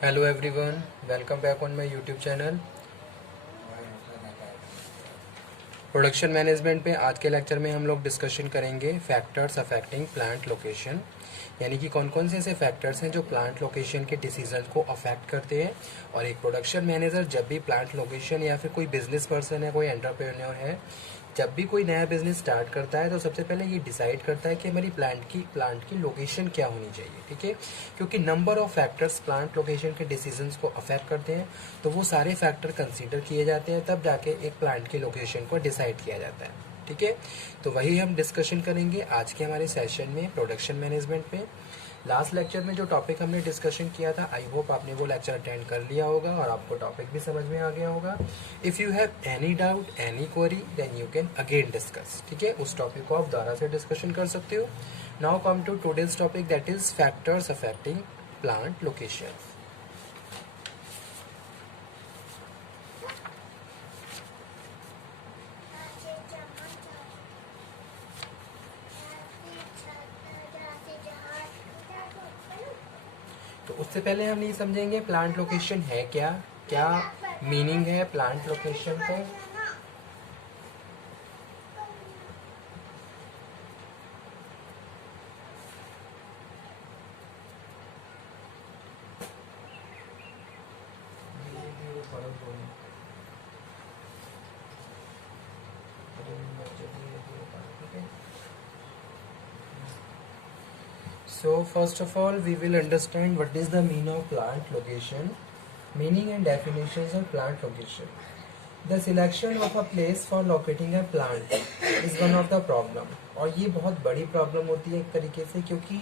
Hello everyone, welcome back on my YouTube channel. Production management पे आज के lecture में हम लोग डिस्कशन करेंगे फैक्टर्स अफेक्टिंग प्लांट लोकेशन, यानी कि कौन कौन से ऐसे फैक्टर्स हैं जो प्लांट लोकेशन के डिसीजन को अफेक्ट करते हैं। और एक प्रोडक्शन मैनेजर जब भी प्लांट लोकेशन या फिर कोई बिजनेस पर्सन है, कोई एंटरप्रेन्योर है, जब भी कोई नया बिजनेस स्टार्ट करता है तो सबसे पहले ये डिसाइड करता है कि हमारी प्लांट की लोकेशन क्या होनी चाहिए। ठीक है, क्योंकि number of factors plant location के डिसीजंस को अफेक्ट करते हैं, तो वो सारे फैक्टर कंसीडर किए जाते हैं, तब जाके एक प्लांट की लोकेशन को डिसाइड किया जाता है। ठीक है, तो वही हम डिस्कशन करेंगे आज के हमारे सेशन में प्रोडक्शन मैनेजमेंट पे। लास्ट लेक्चर में जो टॉपिक हमने डिस्कशन किया था, आई होप आपने वो लेक्चर अटेंड कर लिया होगा और आपको टॉपिक भी समझ में आ गया होगा। If you have any doubt, any query, then you can again discuss. ठीक है, उस टॉपिक को आप दोबारा से डिस्कशन कर सकते हो। Now come to today's topic, that is factors affecting plant location. तो उससे पहले हम ये समझेंगे प्लांट लोकेशन है क्या, क्या मीनिंग है प्लांट लोकेशन को। So first of all we will understand what is the meaning of plant location. Meaning and definitions of plant location. The selection of a place for locating a plant is one of the problem. और ये बहुत बड़ी problem होती है एक तरीके से, क्योंकि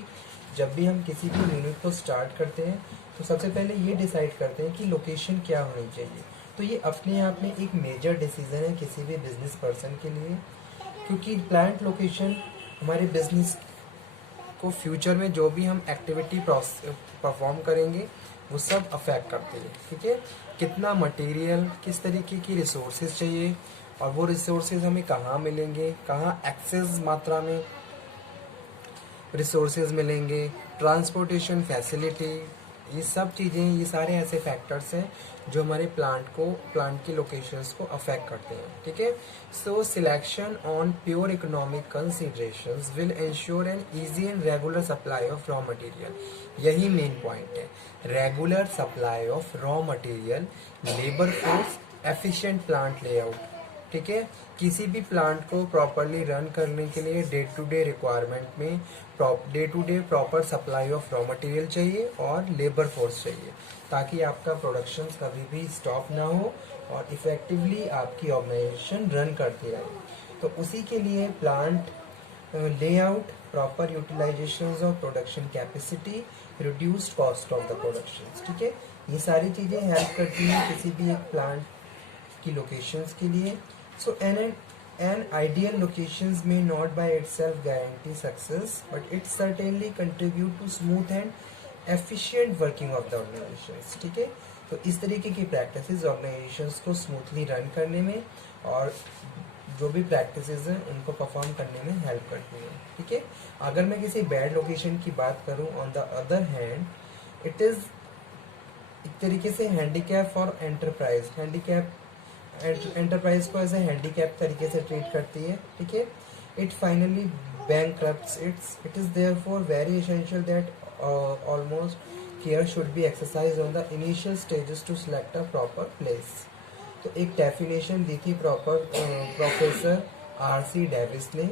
जब भी हम किसी भी यूनिट को स्टार्ट करते हैं तो सबसे पहले ये डिसाइड करते हैं कि लोकेशन क्या होनी चाहिए। तो ये अपने आप में एक मेजर डिसीजन है किसी भी बिजनेस पर्सन के लिए, क्योंकि प्लांट लोकेशन हमारे बिजनेस को फ्यूचर में जो भी हम एक्टिविटी परफॉर्म करेंगे वो सब अफेक्ट करते हैं। ठीक है, कितना मटेरियल, किस तरीके की रिसोर्सेज चाहिए और वो रिसोर्सेज हमें कहाँ मिलेंगे, कहाँ एक्सेस मात्रा में रिसोर्सेज मिलेंगे, ट्रांसपोर्टेशन फैसिलिटी, ये सब चीज़ें, ये सारे ऐसे फैक्टर्स हैं जो हमारे प्लांट की लोकेशंस को अफेक्ट करते हैं। ठीक है, so selection on pure economic considerations will ensure an easy and regular supply of raw material. यही मेन पॉइंट है, regular supply of raw material, labour force, efficient plant layout. ठीक है, किसी भी प्लांट को प्रॉपरली रन करने के लिए डे टू डे रिक्वायरमेंट में day to day proper supply of raw material चाहिए और लेबर फोर्स चाहिए, ताकि आपका प्रोडक्शन कभी भी स्टॉप ना हो और इफेक्टिवली आपकी ऑर्गेनाइजेशन रन करती रहे। तो उसी के लिए plant layout, proper utilisation of production capacity, reduced cost of the production. ठीक है, ये सारी चीज़ें हेल्प करती हैं किसी भी एक प्लांट की लोकेशंस के लिए। So an ideal locations may not by itself guarantee success, but it certainly contribute to smooth and efficient working of the organizations. ठीक है, तो इस तरीके की प्रैक्टिसेस ऑर्गेनाइजेशंस को स्मूथली रन करने में और जो भी प्रैक्टिसेस हैं उनको परफॉर्म करने में हेल्प करती हैं। ठीक है, अगर मैं किसी बैड लोकेशन की बात करूं, on the other hand it is एक तरीके से हैंडीकैप फॉर एंटरप्राइज। एंटरप्राइज को एज ए हैंडीकैप तरीके से ट्रीट करती है। ठीक है, it finally bankrupts it is therefore very essential that almost care should be exercised on the initial stages to select a proper place. तो एक definition दी थी प्रोफेसर R.C. डेविस ने।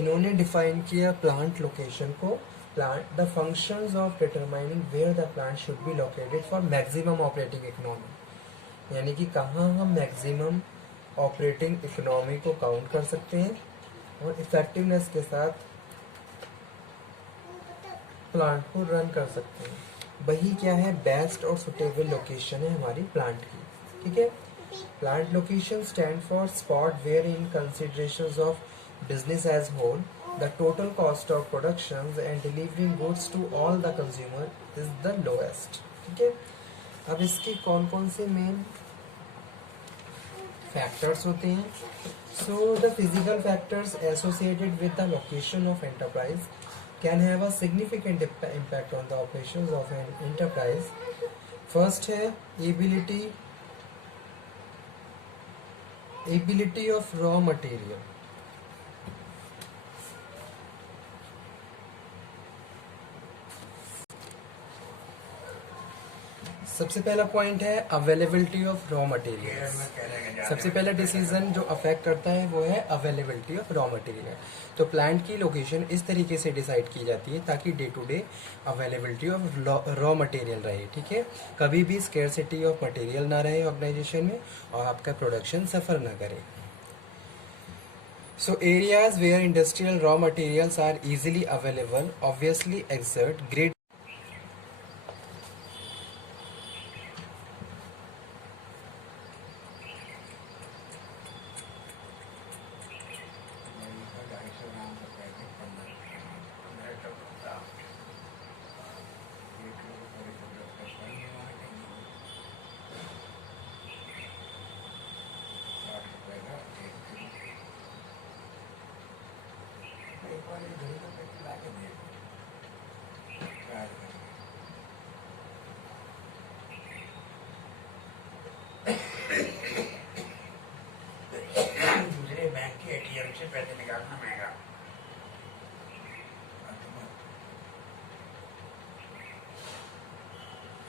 इन्होंने डिफाइन किया प्लांट लोकेशन को, plant the functions of determining where the plant should be located for maximum operating economy, यानी कि कहाँ हम मैक्सिमम ऑपरेटिंग इकोनॉमी को काउंट कर सकते हैं और इफेक्टिवनेस के साथ प्लांट को रन कर सकते हैं। वही क्या है, बेस्ट और सुटेबल लोकेशन है हमारी प्लांट की। ठीक है, plant location stand for spot wherein considerations of business as whole the total cost of production and delivering goods to all the consumer is the lowest. ठीक है, अब इसके कौन कौन से मेन फैक्टर्स होते हैं। So the physical factors associated with the location of enterprise can have a significant impact on the operations of an enterprise. First है ability of raw material. सबसे पहला पॉइंट है अवेलेबिलिटी ऑफ रॉ मटेरियल। सबसे पहला decision जो affect करता है वो है अवेलेबिलिटी ऑफ रॉ मटेरियल। तो प्लांट की लोकेशन इस तरीके से डिसाइड की जाती है ताकि day to day availability of raw material रहे, ठीक है। कभी भी स्केर्सिटी ऑफ मटेरियल ना रहे ऑर्गेनाइजेशन में और आपका प्रोडक्शन सफर ना करे। So areas where industrial raw materials are easily available obviously exert great दूसरे बैंक के एटीएम से पैसे निकालना महंगा।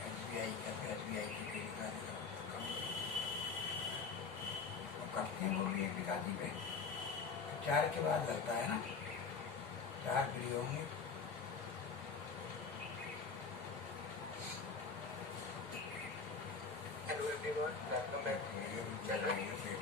एसबीआई की करते हैं वो भी एक निकासी पे 4 के बाद लगता है ना, 4 फ्री होंगे। Hello everyone, welcome back. चल रही है फिर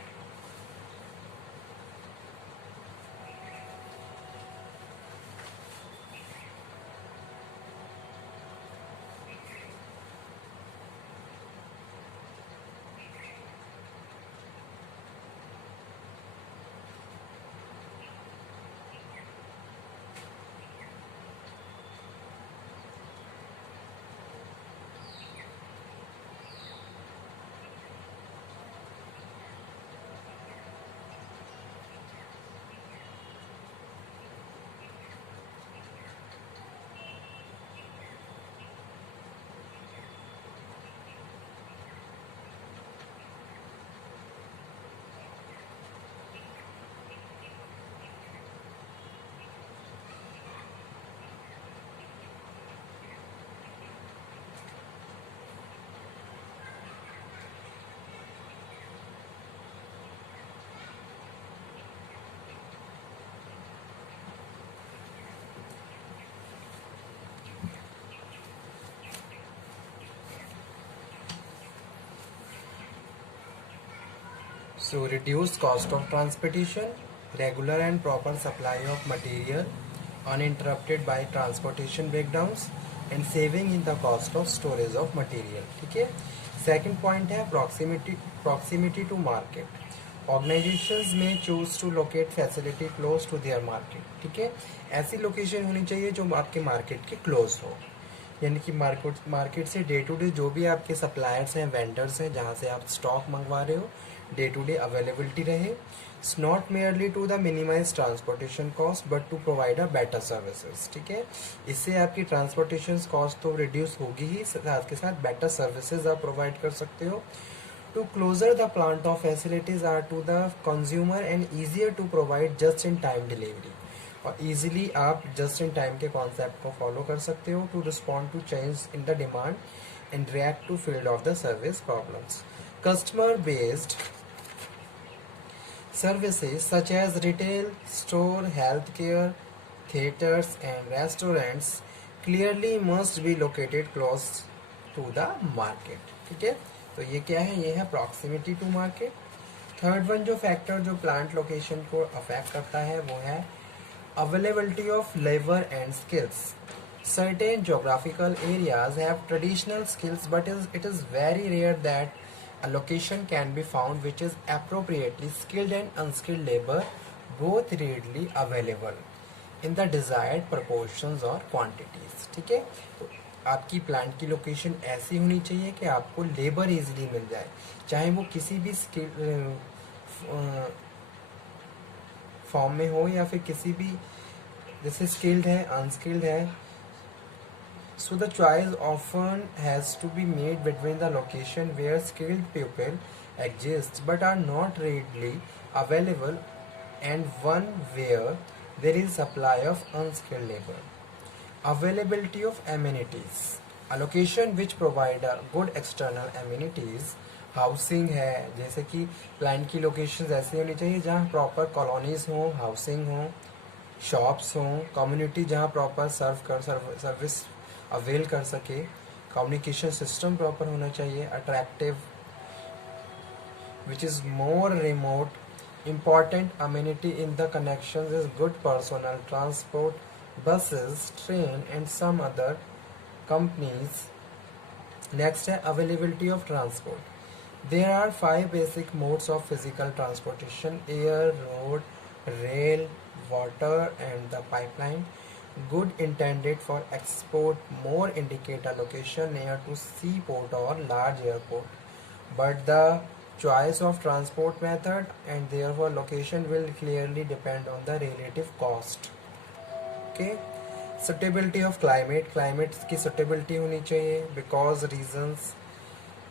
So reduced cost of transportation, regular and proper supply of material, uninterrupted by transportation breakdowns, and saving in the cost of storage of material, ठीक है। सेकंड पॉइंट है proximity to market. Organizations may choose to locate facility close to their market, ठीक है। ऐसी location होनी चाहिए जो आपके मार्केट के क्लोज हो, यानी कि मार्केट से डे टू डे जो भी आपके सप्लायर्स हैं, वेंडर्स हैं, जहाँ से आप स्टॉक मंगवा रहे हो, डे टू डे अवेलेबिलिटी रहे। It's not merely to the minimise transportation cost but to provide a better services, ठीक है। इससे आपकी ट्रांसपोर्टेशन कॉस्ट तो रिड्यूस होगी ही, साथ के साथ बेटर सर्विसेज आप प्रोवाइड कर सकते हो। To closer the plant of facilities are to the consumer and easier to provide just in time delivery, और इजीली आप जस्ट इन टाइम के कॉन्सेप्ट को फॉलो कर सकते हो to respond to change in the demand and react to field of the service problems. Customer based services such as retail, store, healthcare, theaters and restaurants clearly must be located close to the market, ठीक है। तो ये क्या है, ये है proximity to market। Third one जो factor जो प्लांट लोकेशन को अफेक्ट करता है वो है availability of labor and skills. Certain geographical areas have traditional skills but it is very rare that a location can be found which is appropriately skilled and unskilled labor both readily available in the desired proportions or quantities, ठीक है। तो आपकी plant की location ऐसी होनी चाहिए कि आपको लेबर इजीली मिल जाए, चाहे वो किसी भी स्किल फॉर्म में हो या फिर किसी भी जैसे स्किल्ड है, अनस्किल्ड है. So the choice often has to be made between the location where skilled people exist but are not readily available and one where there is supply of unskilled labor. Availability of amenities. A location which provide a good external amenities. Housing है, जैसे कि plan की locations ऐसी होनी चाहिए जहाँ proper colonies हों, housing हो, शॉप्स हों, कम्युनिटी जहाँ प्रॉपर सर्विस अवेल कर सके, कम्युनिकेशन सिस्टम प्रॉपर होना चाहिए, attractive which is more remote. Important amenity in the connections is good personal transport, buses, train and some other companies. Next है availability of transport. There are 5 basic modes of physical transportation: air, road, rail, water and the pipeline. Good intended for export more indicate a location near to seaport or large airport, but the choice of transport method and therefore location will clearly depend on the relative cost. Okay. Suitability of climate. Climate की suitability होनी चाहिए because reasons.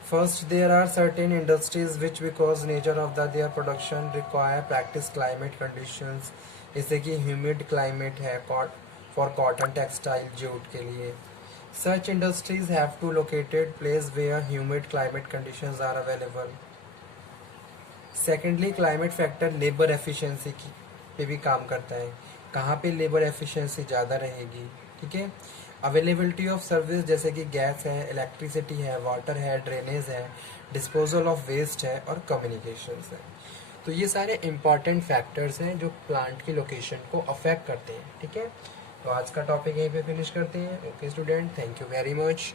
First, there are certain industries which because nature of their production require practice climate conditions, जैसे कि humid climate है for cotton textile jute के लिए. Such industries have to located place where humid climate conditions are available. Secondly, climate factor labor efficiency की पे भी काम करता है, कहाँ पे लेबर एफिशिएंसी ज़्यादा रहेगी. ठीक है. अवेलेबिलिटी ऑफ सर्विस, जैसे कि गैस है, इलेक्ट्रिसिटी है, वाटर है, ड्रेनेज है, डिस्पोजल ऑफ वेस्ट है और कम्युनिकेशंस है. तो ये सारे इंपॉर्टेंट फैक्टर्स हैं जो प्लांट की लोकेशन को अफेक्ट करते हैं. ठीक है. तो आज का टॉपिक यहीं पे फिनिश करते हैं. Okay student, thank you very much.